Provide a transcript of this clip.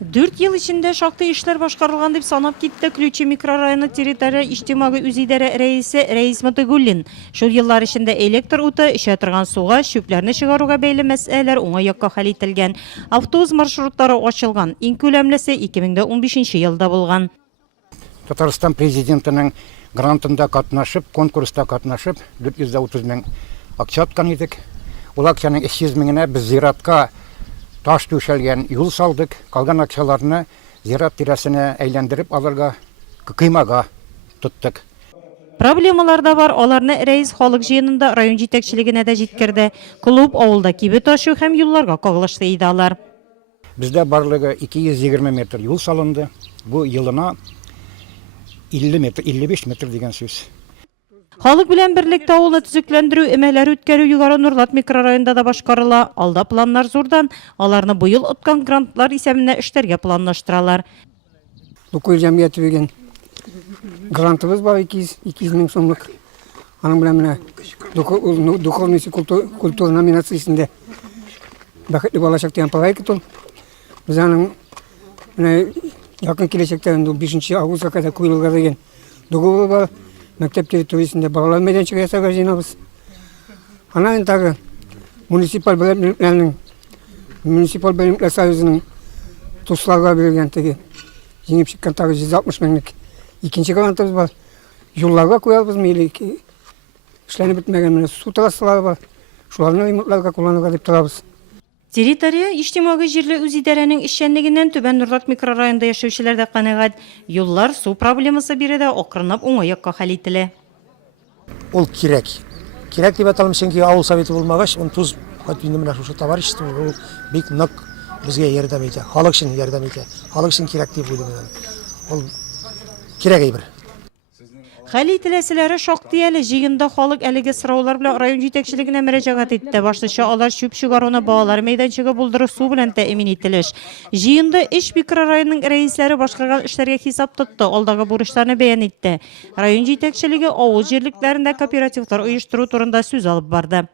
4 yıl içinde şakты işler başkarılgan dep sanap kitті Ключи микрорайоны территория иштимагы үзидәре рәисе Рәис Мотыгуллин. Шул еллар içinde электр уты, эчә торган суга, шөпләрне чыгаруга бәйле мәсьәләләр уңай якка хәл ителгән. Автобус маршрутлары ачылган. Иң күләмлесе 2015 елда булган. Татарстан президентының грантында катнашып, конкурста катнашып, 430 мең акча аткан идек. Ул акчаның 300 меңенә без зиратка таш түшәлгән юл салдык. Калган акчаларны зират тирәсенә әйләндереп алырга кыймага тоттык. Проблемалар да бар, аларны рәис халык җыенында район җитәкчелегенә дә җиткерде. Клуб авылда кибет ташу һәм юлларга кагылышлы иде алар. Бездә барлыгы 220 метр юл салынды. Бу елына 50 метр, 55 метр дигән сүз. Халык белән берлектә авылны төзекләндерү эмәләре үткәрү Югары Нурлат микрорайонында да башкарыла. Алда планнар зурдан, аларны бу ел откан грантлар исәбенә эшләргә планлаштыралар. Лукойл җәмгыяте биргән грантыбыз бар 200 мең сумлык. Аның белән менә духовный культура номинациясендә бәхетле балачак дигән проект ул. Без аның менә якын киләчәктә 5 августка кадәр куелырга дигән договор бар. Мәктәп территориясендә балалар мәйданчыгы ясарга җыенабыз. Аннан тагы муниципаль бөлемләр союзының тусларга биргән теге җиңеп чыккан тагы 160 меңлек икенче грантыбыз бар. Юлларга куябыз мили эшләнеп бетмәгән менә су трассалары бар. Шуларны ремонтларга кулланырга дип торабыз. Территория иҗтимагый җирле үзидарәнең эшчәнлегеннән Түбән Нурлат микрорайонында яшәүчеләр дә канәгать. Юллар, су проблемасы биредә акрынлап уңай якка хәл ителә. Ул кирәк. Кирәк дип аталмый, чөнки авыл советы булмагач, ун туз хатында менә шушы товарищество ул бик нык безгә ярдәм итә. Халык өчен ярдәм итә. Халык өчен кирәк дип уйлыйм. Ул кирәк әйбер. Хәл ителәселәре шактый әле җыенда халык әлеге сораулар белән район җитәкчелегенә мөрәҗәгать итте. Башлыча алар чүп чыгаруны балалар мәйданчыгы булдыру су белән тәэмин ителеш. Җыенда эш микрорайонның рәисләре башкарган эшләргә хисап тотты, алдагы бурычларны бәян итте. Район җитәкчелеге авыл җирлекләрендә кооперативлар оештыру турында сүз алып барды.